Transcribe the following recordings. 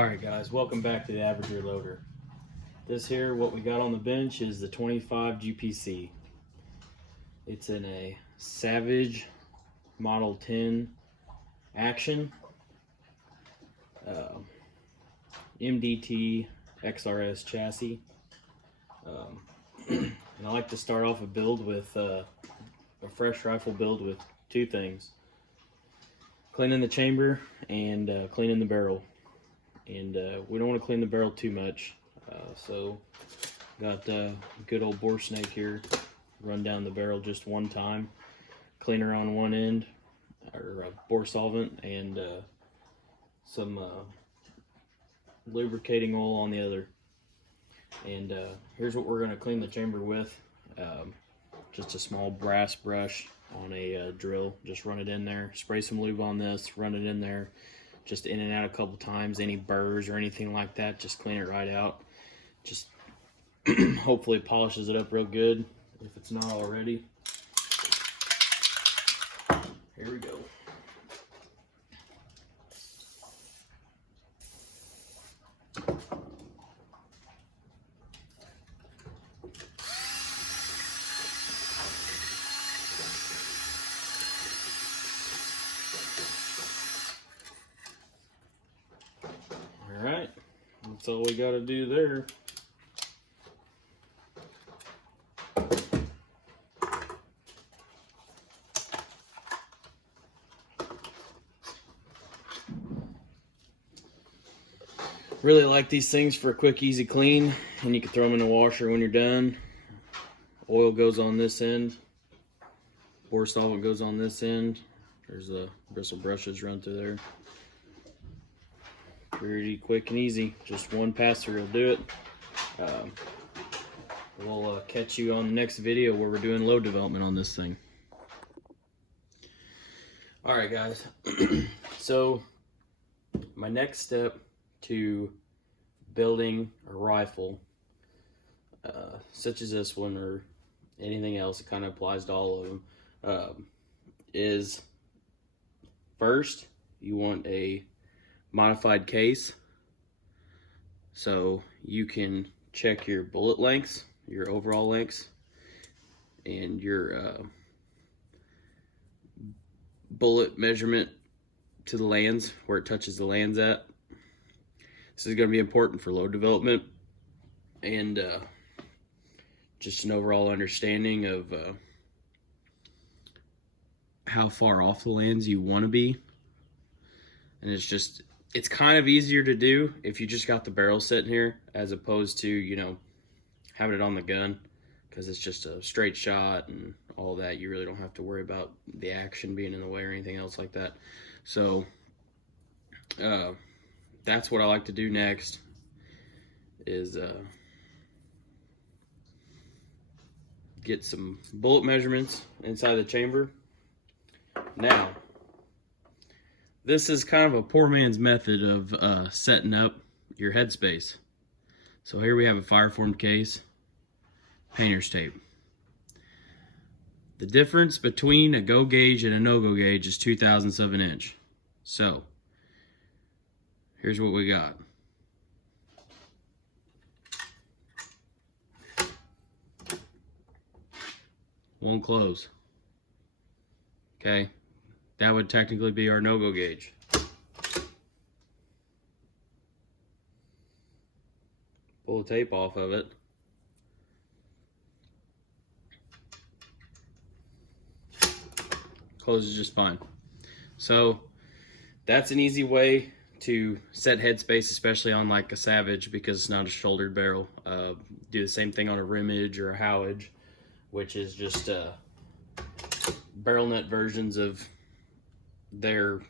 Alright guys, welcome back to the Average Reloader. This here, what we got on the bench is the 25 GPC. It's in a Savage Model 10 Action MDT XRS chassis. And I like to start off a build with a fresh rifle build with two things: cleaning the chamber and cleaning the barrel. And we don't want to clean the barrel too much, so got good old bore snake here. Run down the barrel just one time, cleaner on one end, or bore solvent, and some lubricating oil on the other. And here's what we're going to clean the chamber with. Just a small brass brush on a drill. Just run it in there, spray some lube on this, run it in there, just in and out a couple times. Any burrs or anything like that, just clean it right out. Just hopefully polishes it up real good if it's not already. Here we go. Alright, that's all we got to do there. Really like these things for a quick, easy clean, and you can throw them in the washer when you're done. Oil goes on this end, bore solvent goes on this end. There's the bristle brushes run through there. Pretty quick and easy. Just one pass through will do it. We'll catch you on the next video where we're doing load development on this thing. Alright guys, so my next step to building a rifle, such as this one or anything else, it kind of applies to all of them, is first you want a modified case so you can check your bullet lengths, your overall lengths, and your bullet measurement to the lands, where it touches the lands at. This is going to be important for load development and just an overall understanding of how far off the lands you want to be. And it's kind of easier to do if you just got the barrel sitting here, as opposed to, you know, having it on the gun, because it's just a straight shot and all that. You really don't have to worry about the action being in the way or anything else like that. So that's what I like to do next, is get some bullet measurements inside the chamber. Now, this is kind of a poor man's method of setting up your headspace. So here we have a fire-formed case, painter's tape. The difference between a go gauge and a no-go gauge is 0.02 of an inch. So here's what we got. Won't close. Okay, that would technically be our no-go gauge. Pull the tape off of it. Closes just fine. So that's an easy way to set headspace, especially on like a Savage, because it's not a shouldered barrel. Do the same thing on a Rimage or a Howage, which is just barrel nut versions of their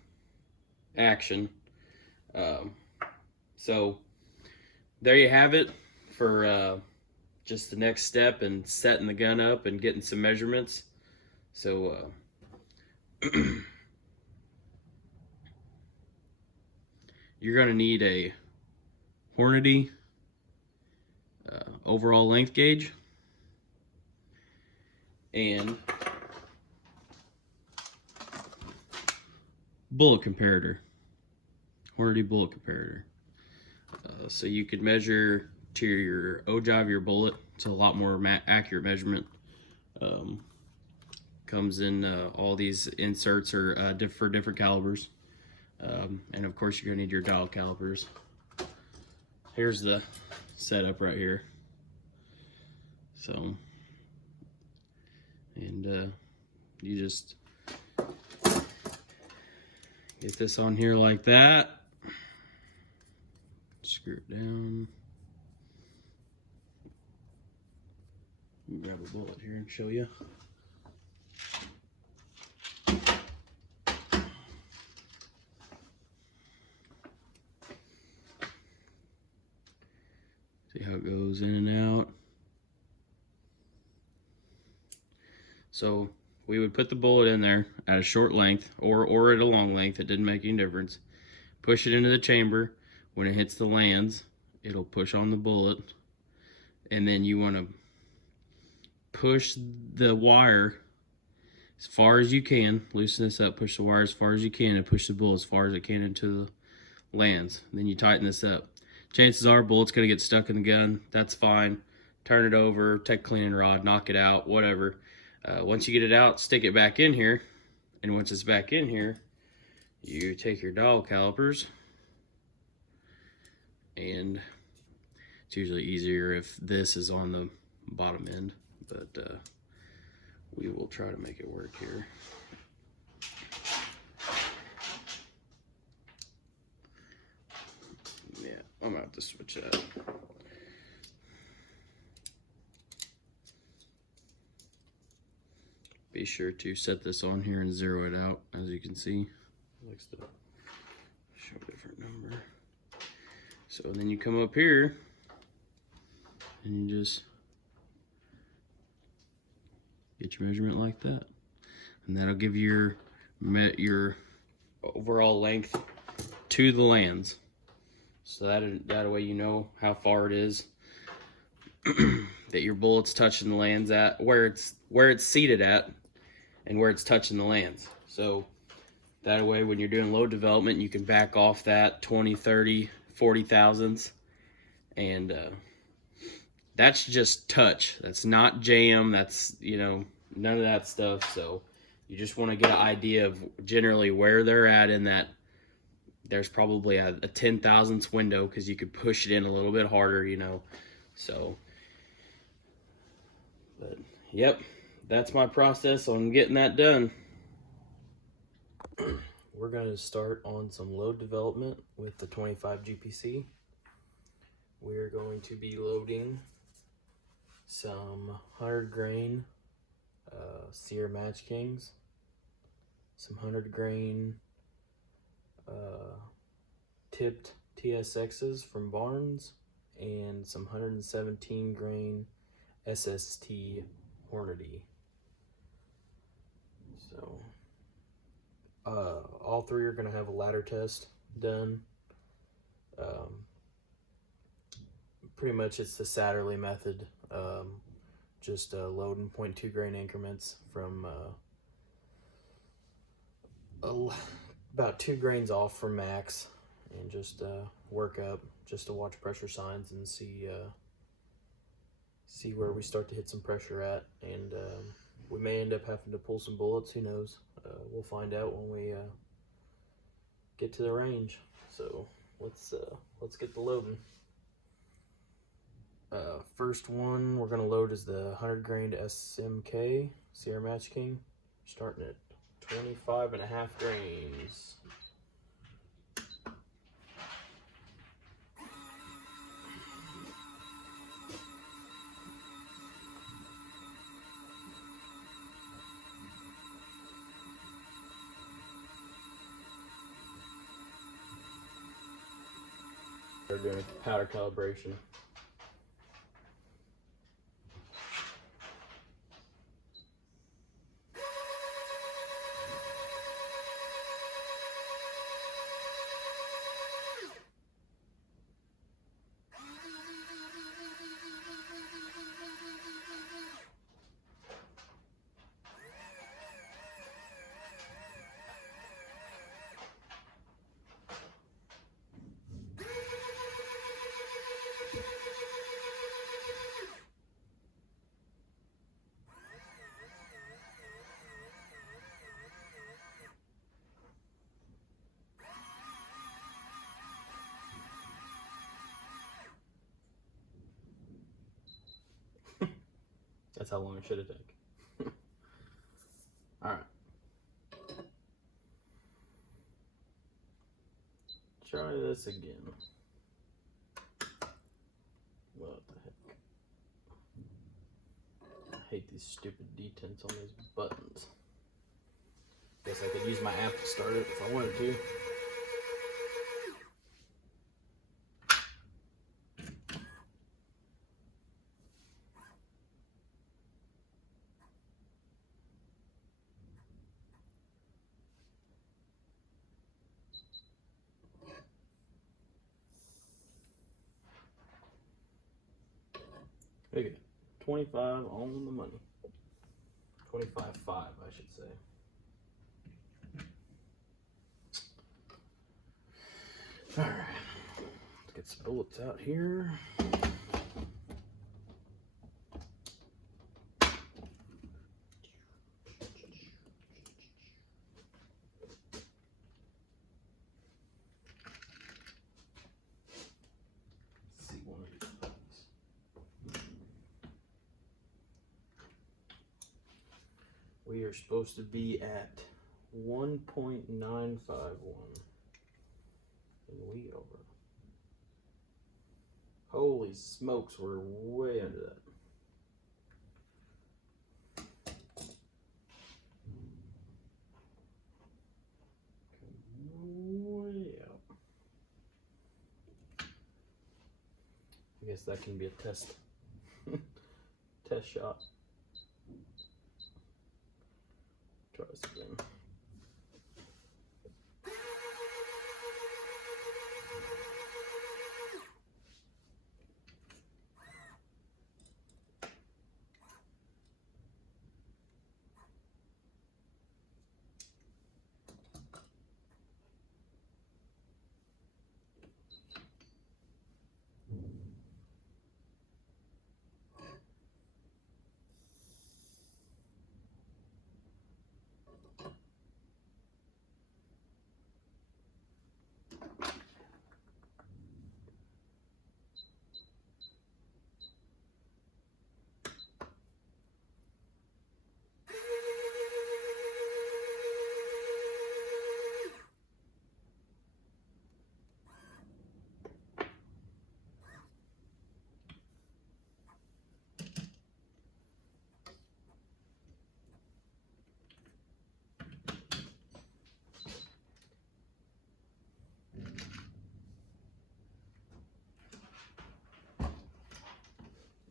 Action. So there you have it for just the next step in setting the gun up and getting some measurements. So you're going to need a Hornady overall length gauge and bullet comparator. Hornady bullet comparator. So you could measure to your ogive of your bullet. It's a lot more accurate measurement. Comes in all these inserts are for different calibers. And of course you're gonna need your dial calipers. Here's the setup right here. So, and you just get this on here like that. Screw it down. Grab a bullet here and show you. See how it goes in and out. So we would put the bullet in there at a short length or at a long length. It didn't make any difference. Push it into the chamber. When it hits the lands, it'll push on the bullet. And then you want to push the wire as far as you can. Loosen this up. Push the wire as far as you can and push the bullet as far as it can into the lands. Then you tighten this up. Chances are bullet's going to get stuck in the gun. That's fine. Turn it over, take a cleaning rod, knock it out, whatever. Once you get it out, stick it back in here. And once it's back in here, you take your dowel calipers. And it's usually easier if this is on the bottom end. But we will try to make it work here. Yeah, I'm gonna have to switch that. Be sure to set this on here and zero it out. As you can see, it likes to show a different number. So then you come up here and you just get your measurement like that, and that'll give you your overall length to the lands. So that way you know how far it is that your bullet's touching the lands at, where it's seated at, and where it's touching the lands. So that way when you're doing load development, you can back off that 20, 30, 40 thousandths, and that's just touch. That's not jam. That's, you know, none of that stuff. So you just want to get an idea of generally where they're at in that. There's probably a 10 thousandths window because you could push it in a little bit harder, you know. So, but yep, that's my process on getting that done. We're going to start on some load development with the 25 GPC. We're going to be loading some 100 grain Sierra Match Kings, some 100 grain tipped TSXs from Barnes, and some 117 grain SST Hornady. So all three are going to have a ladder test done. Pretty much it's the Satterley method, just loading 0.2 grain increments from about 2 grains off from max, and just work up just to watch pressure signs and see where we start to hit some pressure at. And we may end up having to pull some bullets, who knows. We'll find out when we get to the range. So let's get the loading. First one we're going to load is the 100 grain SMK Sierra Match King, starting at 25.5 grains. They're doing powder calibration. That's how long it should have taken. All right. Try this again. What the heck? I hate these stupid detents on these buttons. Guess I could use my app to start it if I wanted to. Okay, 25 on the money. 25.5, I should say. All right, let's get some bullets out here. We are supposed to be at 1.951, and we over. Holy smokes, we're way under that. Way up. I guess that can be a test shot. Try this again.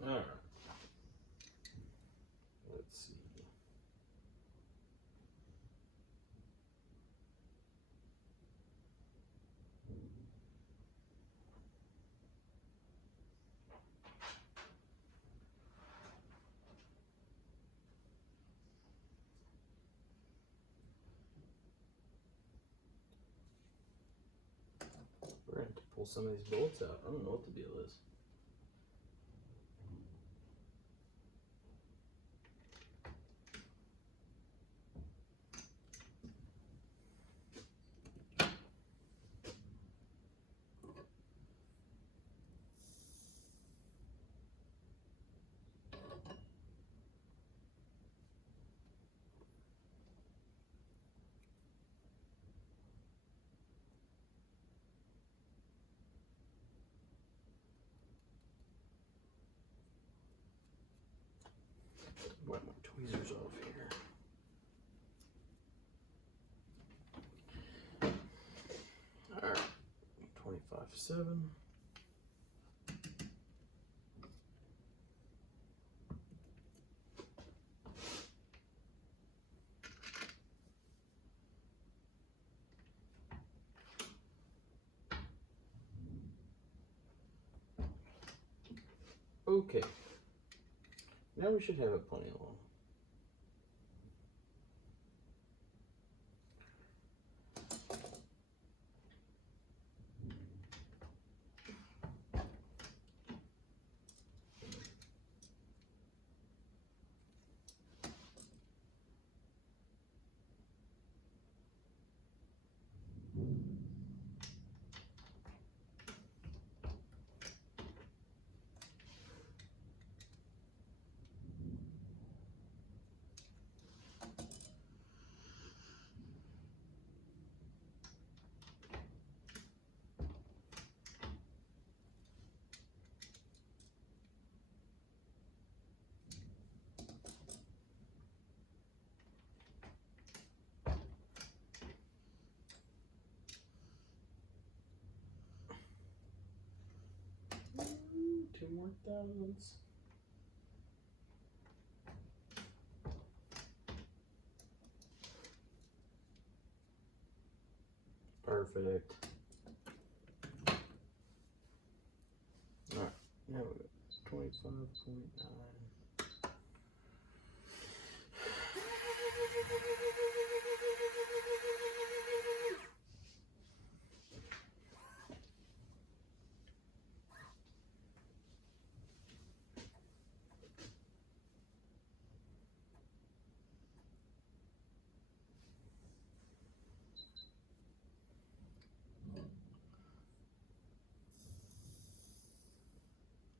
All right. Let's see. We're going to have to pull some of these bolts out. I don't know what the deal is. Wipe my tweezers off here. All right, 25.7. Okay, now we should have it plenty long. 2 more thousandths. Perfect. Alright, now we got 25.9.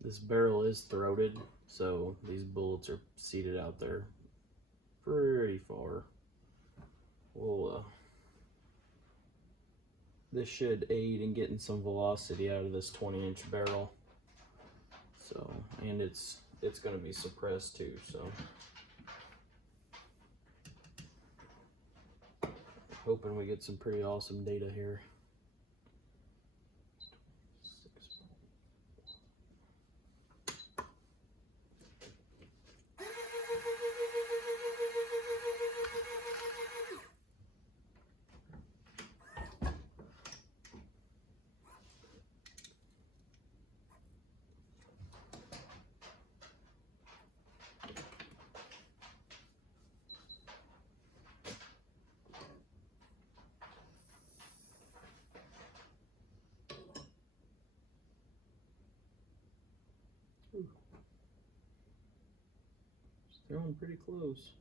This barrel is throated, so these bullets are seated out there pretty far. We'll, this should aid in getting some velocity out of this 20-inch barrel. So, and it's going to be suppressed too, so. Hoping we get some pretty awesome data here. It's throwing pretty close.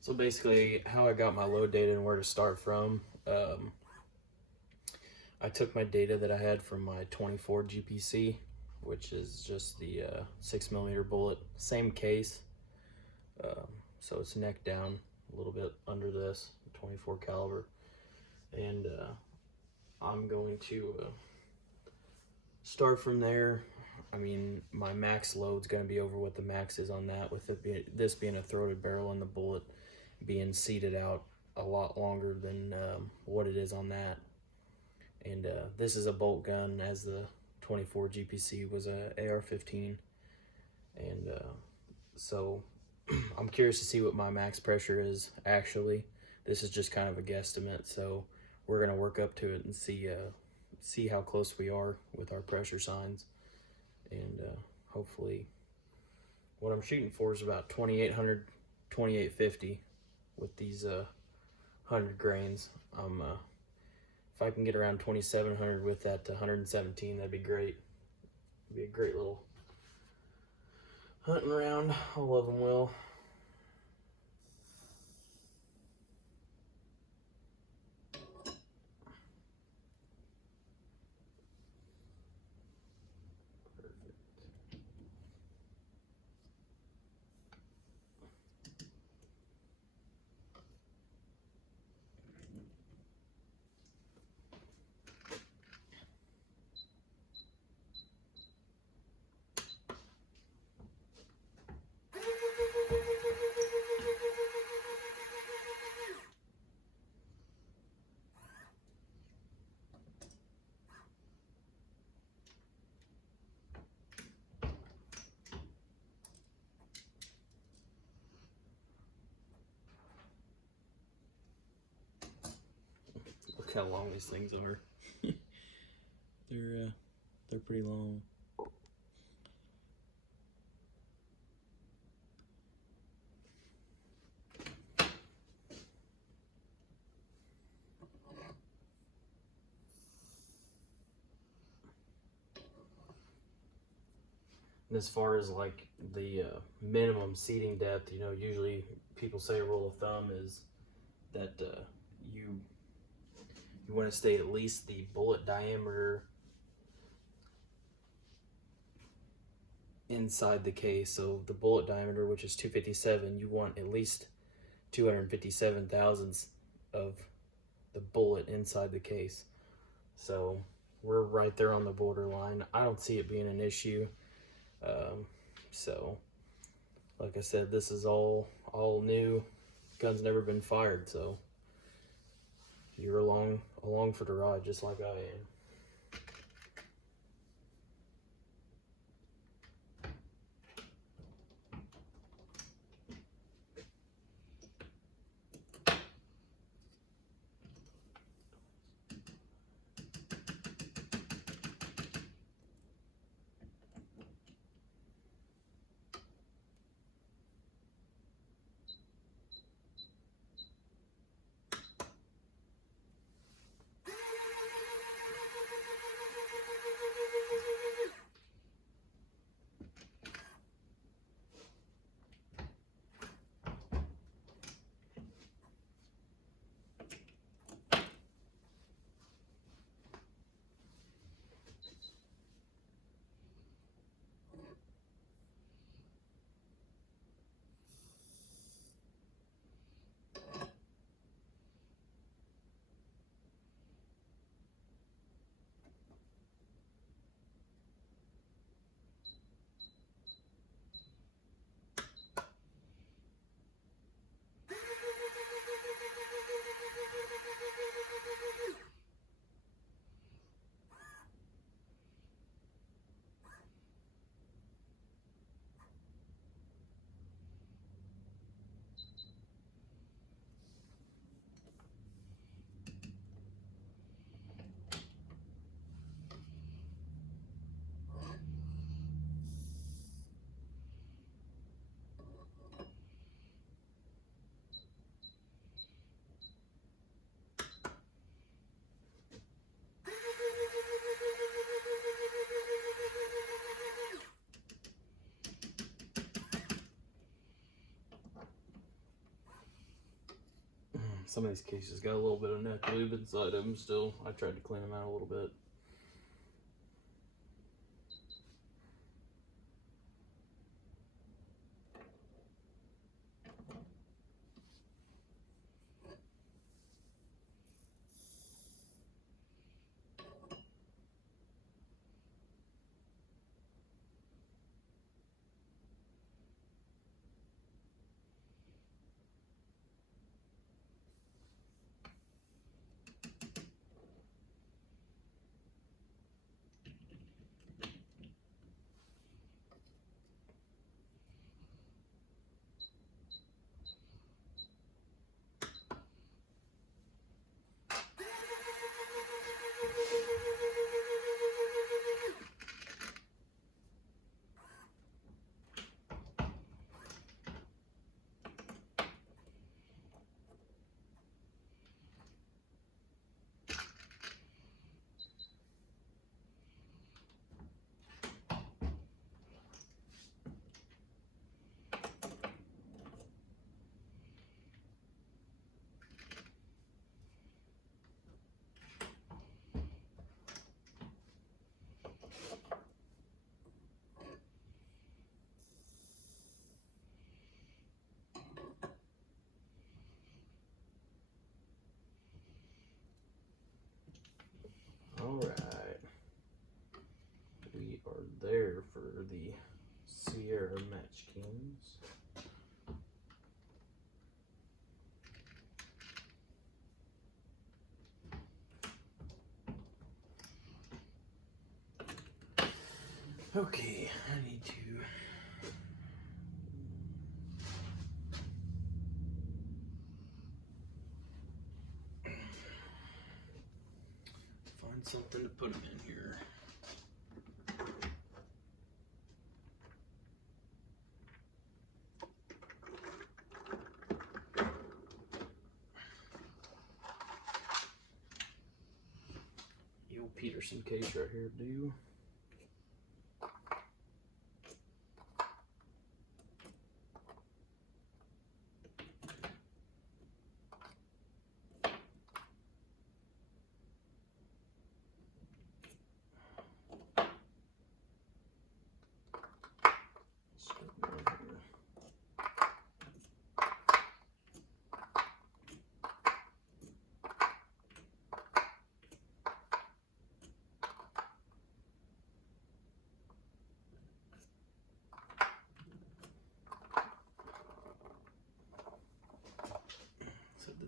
So basically, how I got my load data and where to start from, I took my data that I had from my 24 GPC, which is just the 6mm bullet, same case, so it's neck down a little bit under this 24 caliber, and I'm going to start from there. I mean, my max load's going to be over what the max is on that, with it this being a throated barrel and the bullet being seated out a lot longer than what it is on that. And this is a bolt gun, as the 24 GPC was a AR-15, and so I'm curious to see what my max pressure is actually. This is just kind of a guesstimate, so we're gonna work up to it and see how close we are with our pressure signs, and hopefully what I'm shooting for is about 2800, 2850 with these 100 grains. If I can get around 2700 with that 117, that'd be great. It'd be a great little hunting round. All of them will. Look how long these things are. They're pretty long. And as far as like the minimum seating depth, you know, usually people say a rule of thumb is that you want to stay at least the bullet diameter inside the case. So the bullet diameter, which is 257, you want at least 257 thousandths of the bullet inside the case. So we're right there on the borderline. I don't see it being an issue. So like I said, this is all new. Gun's never been fired, so you're along for the ride just like I am. Some of these cases got a little bit of neck lube inside them still. I tried to clean them out a little bit. Alright, we are there for the Sierra Matchkins. Okay, I need to find something to put them in here. The old Peterson case right here, do.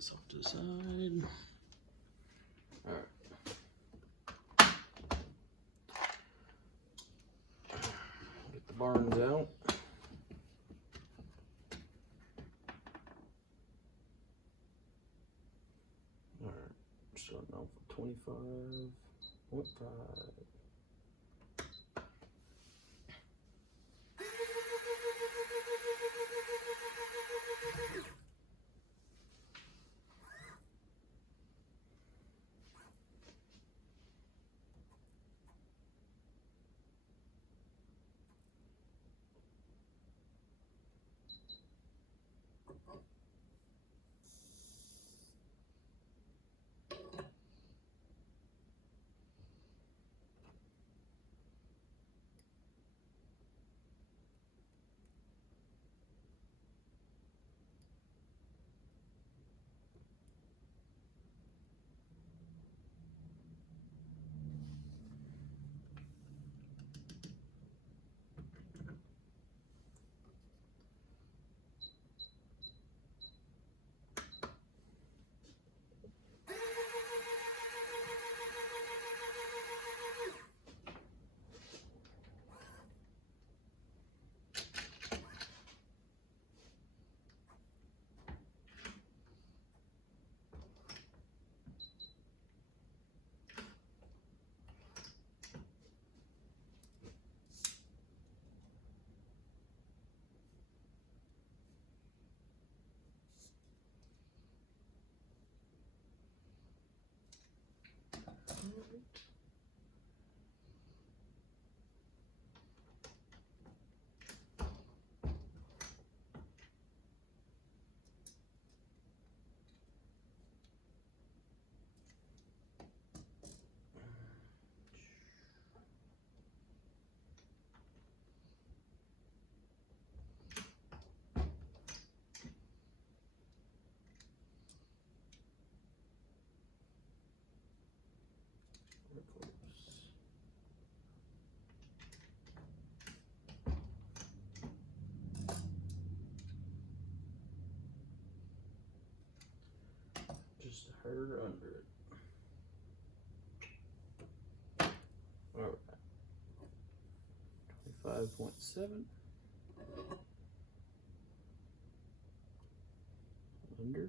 this off to the side. All right. Get the barns out. All right, starting off with 25.5. Just a hair under it. All right. 25.7. Under.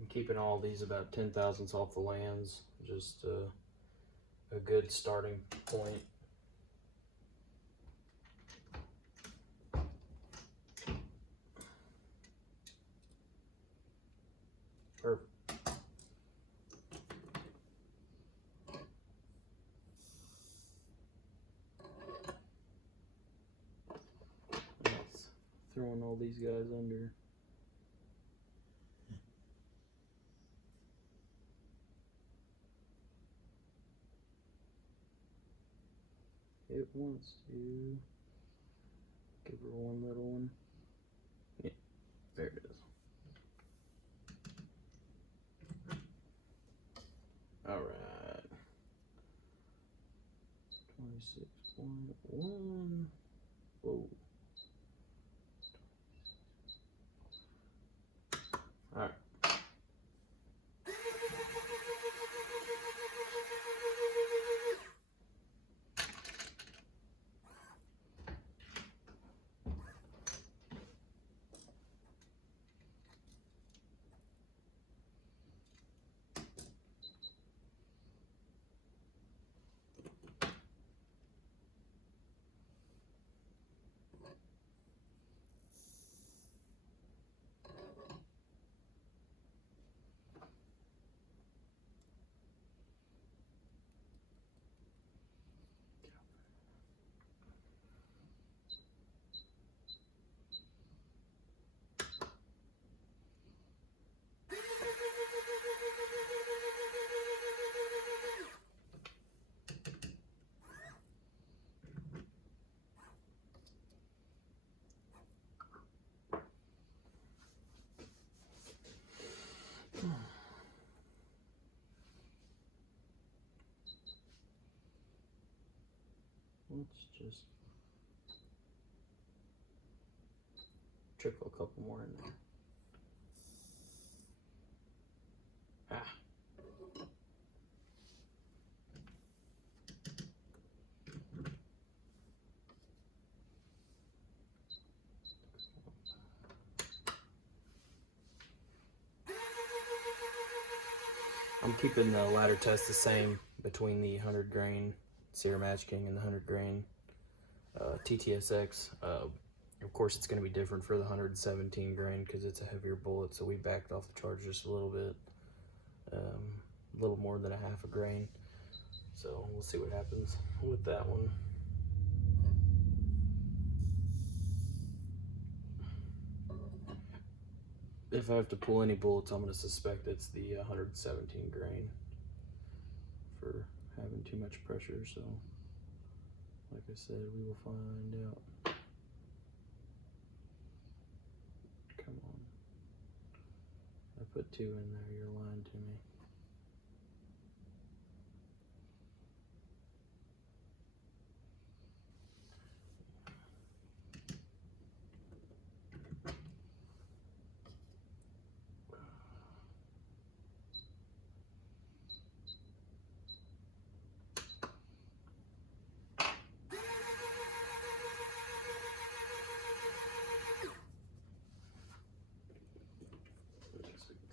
I'm keeping all these about 10 thousandths off the lands, just a good starting point. Perfect. That's throwing all these guys under. It wants to give her one little one. Yeah, there it is. All right. 26.1. Whoa. All right. let's just trickle a couple more in there. Ah. I'm keeping the ladder test the same between the 100 grain Sierra Match King and the 100 grain TTSX. Of course, it's going to be different for the 117 grain because it's a heavier bullet, so we backed off the charge just a little bit, a little more than a half a grain. So we'll see what happens with that one. If I have to pull any bullets, I'm going to suspect it's the 117 grain for having too much pressure. So, like I said, we will find out. Come on. I put 2 in there. You're lying to me.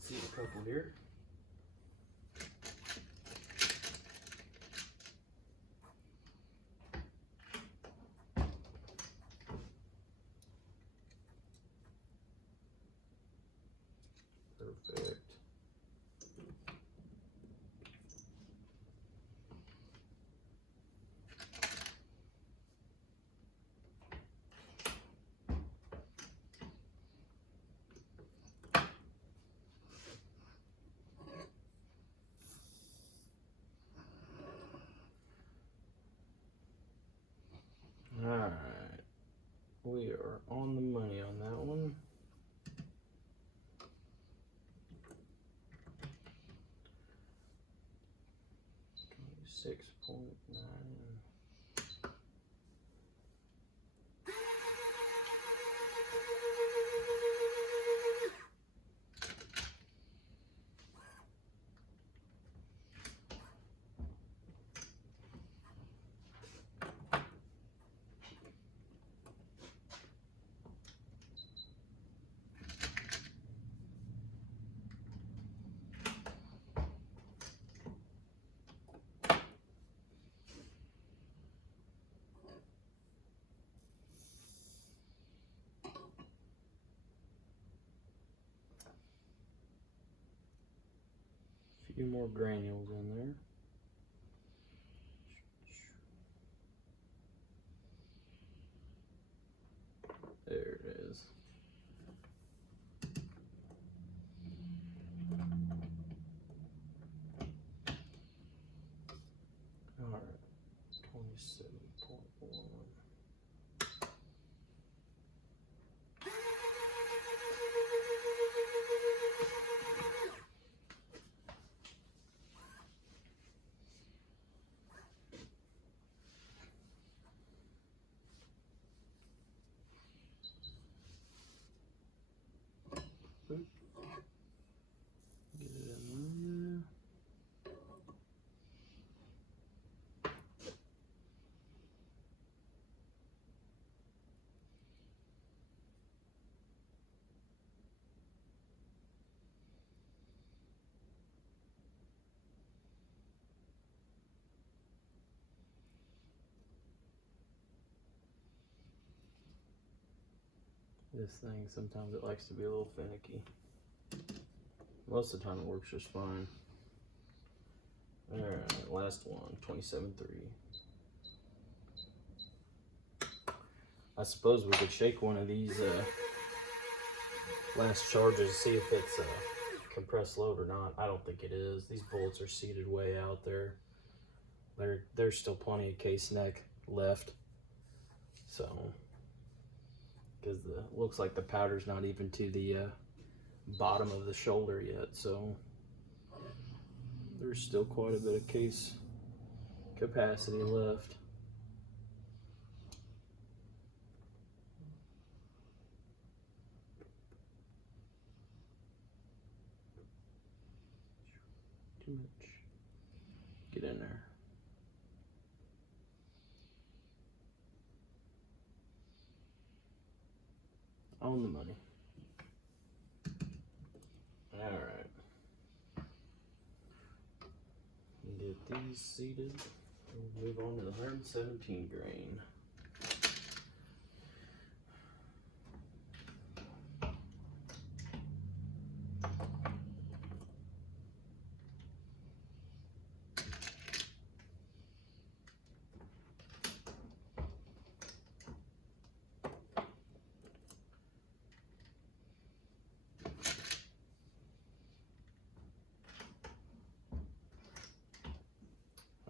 See a couple here. Perfect. Alright, we are on the money on that one. $26.9. Few more granules in there. There it is. All right, 27.1. Get it in there. This thing, sometimes it likes to be a little finicky. Most of the time it works just fine. Alright, last one, 27.3. I suppose we could shake one of these last charges, see if it's compressed load or not. I don't think it is. These bullets are seated way out there. There's still plenty of case neck left. So, because looks like the powder's not even to the bottom of the shoulder yet, so there's still quite a bit of case capacity left. too much. Get in there. On the money. All right. Get these seated. We'll move on to the 117 grain.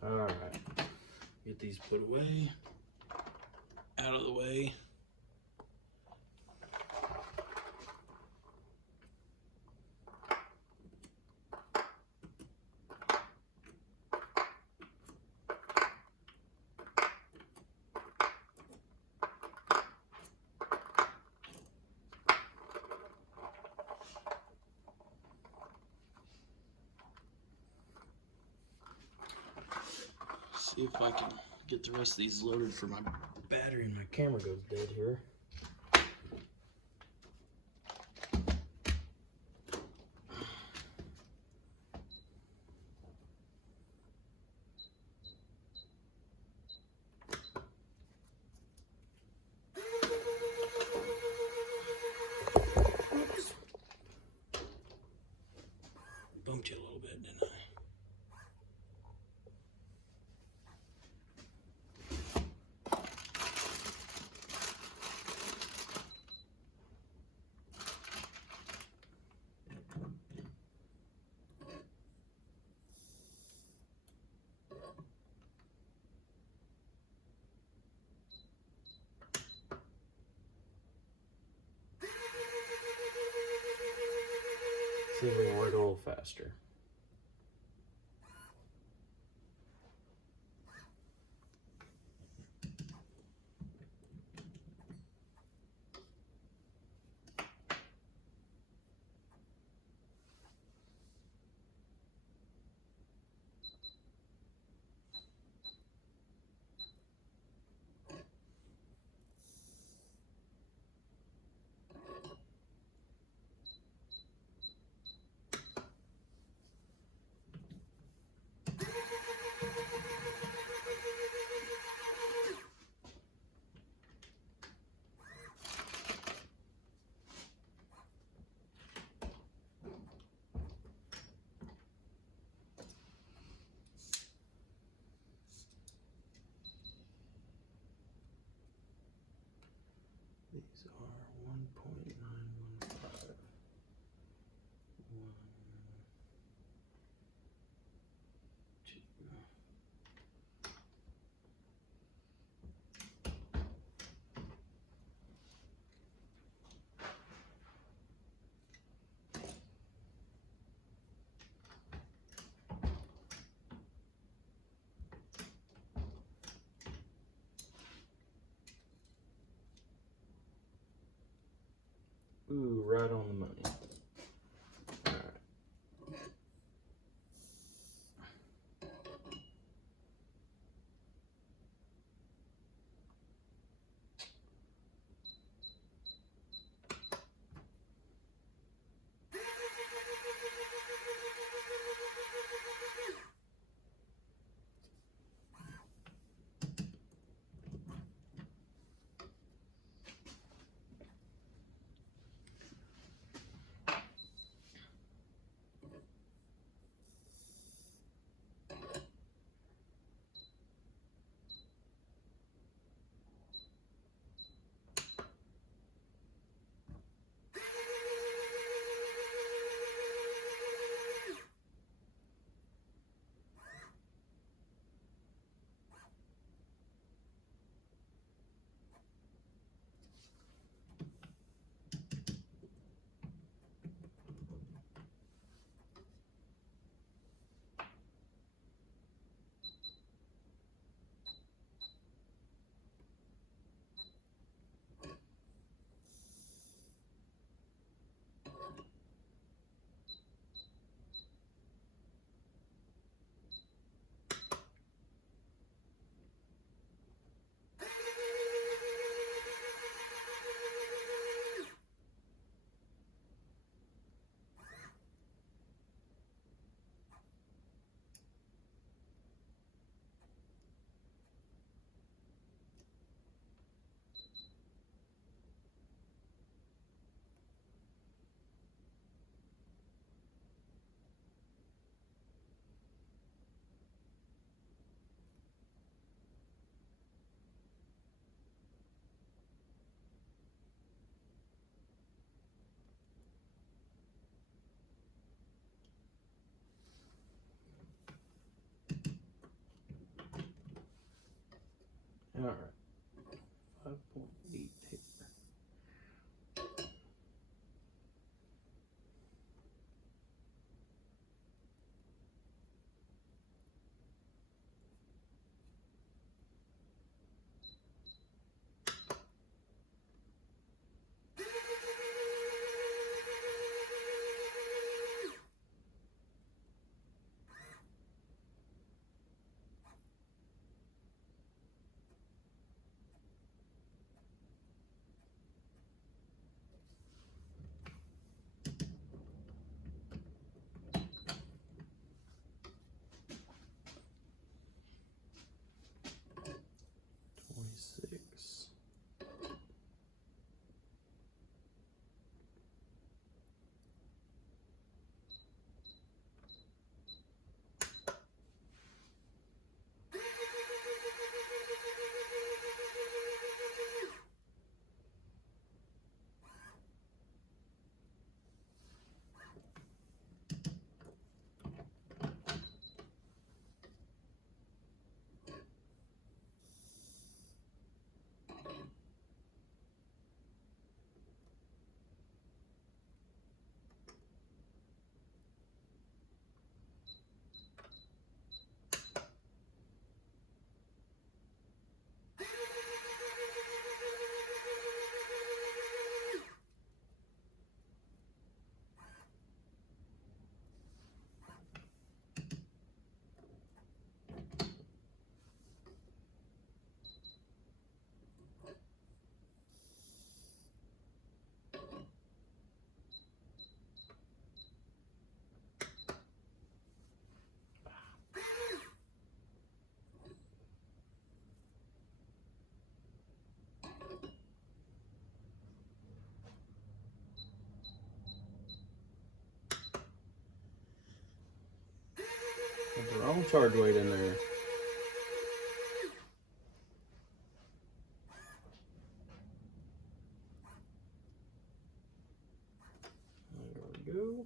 All right, get these put away, out of the way. See if I can get the rest of these loaded for my battery and my camera goes dead here. Oops. Bumped you a little bit, didn't I? See if we can work a little faster. These are 1.915. Ooh, right on the money. All right. All right. 5.8 here. Put the wrong charge weight in there. There we go.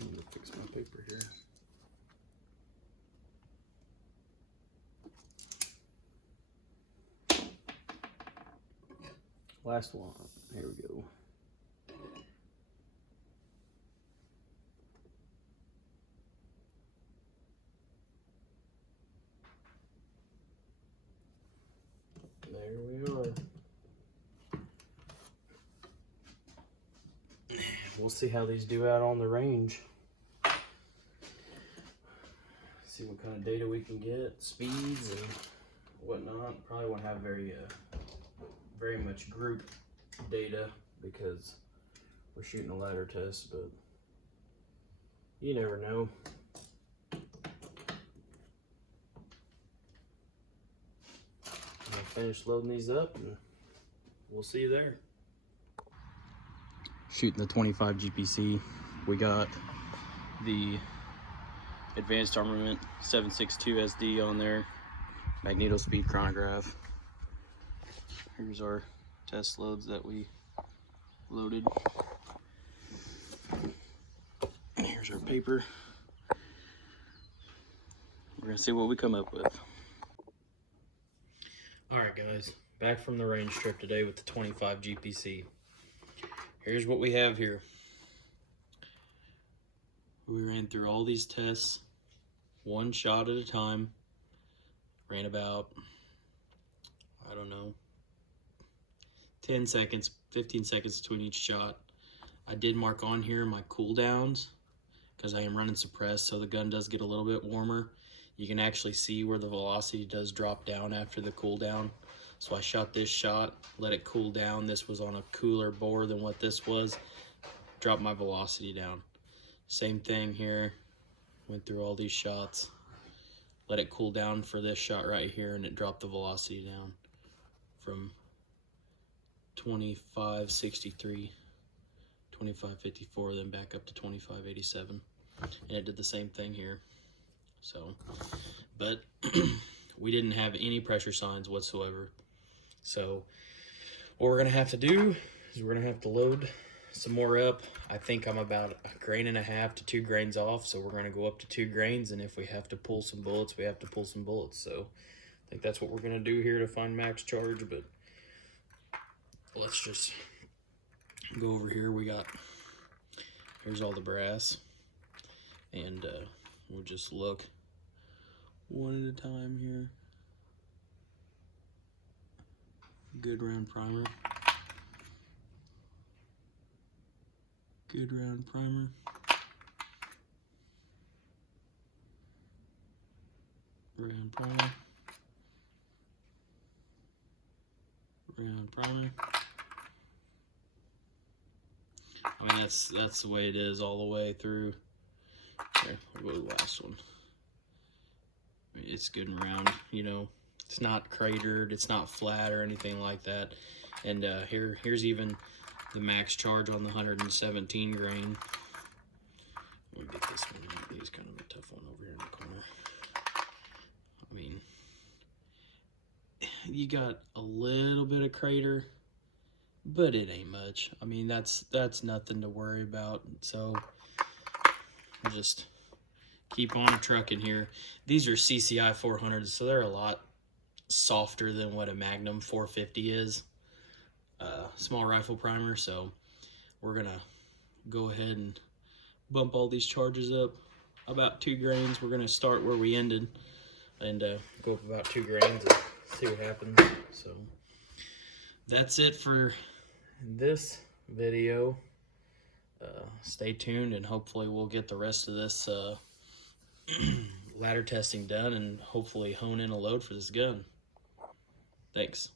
I'm gonna fix my paper here. Last one. Here we go. There we are. We'll see how these do out on the range. See what kind of data we can get, speeds and whatnot. Probably won't have very much group data because we're shooting a ladder test, but you never know. I'm gonna finish loading these up and we'll see you there. Shooting the 25 GPC. We got the Advanced Armament 762 SD on there, magneto speed chronograph. Here's our test loads that we loaded. Here's our paper. We're gonna see what we come up with. All right, guys, back from the range trip today with the 25 GPC. Here's what we have here. We ran through all these tests, one shot at a time. Ran about, I don't know, 10 seconds, 15 seconds between each shot. I did mark on here my cooldowns because I am running suppressed, so the gun does get a little bit warmer. You can actually see where the velocity does drop down after the cooldown. So I shot this shot, let it cool down. This was on a cooler bore than what this was. Dropped my velocity down. Same thing here. Went through all these shots. Let it cool down for this shot right here, and it dropped the velocity down from 2563, 2554, then back up to 2587. And it did the same thing here. So, but we didn't have any pressure signs whatsoever. So what we're gonna have to do is we're gonna have to load some more up. I think I'm about 1.5 grains to 2 grains off, so we're gonna go up to 2 grains, and if we have to pull some bullets, we have to pull some bullets. So I think that's what we're gonna do here to find max charge, but let's just go over here. Here's all the brass, and we'll just look one at a time here. Good round primer. Good round primer. Round primer. Round primer. I mean, that's the way it is all the way through. Here, I'll go to the last one. I mean, it's good and round, you know. It's not cratered, it's not flat or anything like that. And here's even the max charge on the 117 grain. Let me get this one. He's kind of a tough one over here in the corner. I mean, you got a little bit of crater, but it ain't much. I mean, that's nothing to worry about. So I'll just keep on trucking here. These are CCI 400s, so they're a lot softer than what a Magnum 450 is. Small rifle primer, so we're gonna go ahead and bump all these charges up about 2 grains. We're gonna start where we ended and go up about 2 grains and see what happens. So that's it for this video. Stay tuned, and hopefully we'll get the rest of this ladder testing done and hopefully hone in a load for this gun. Thanks.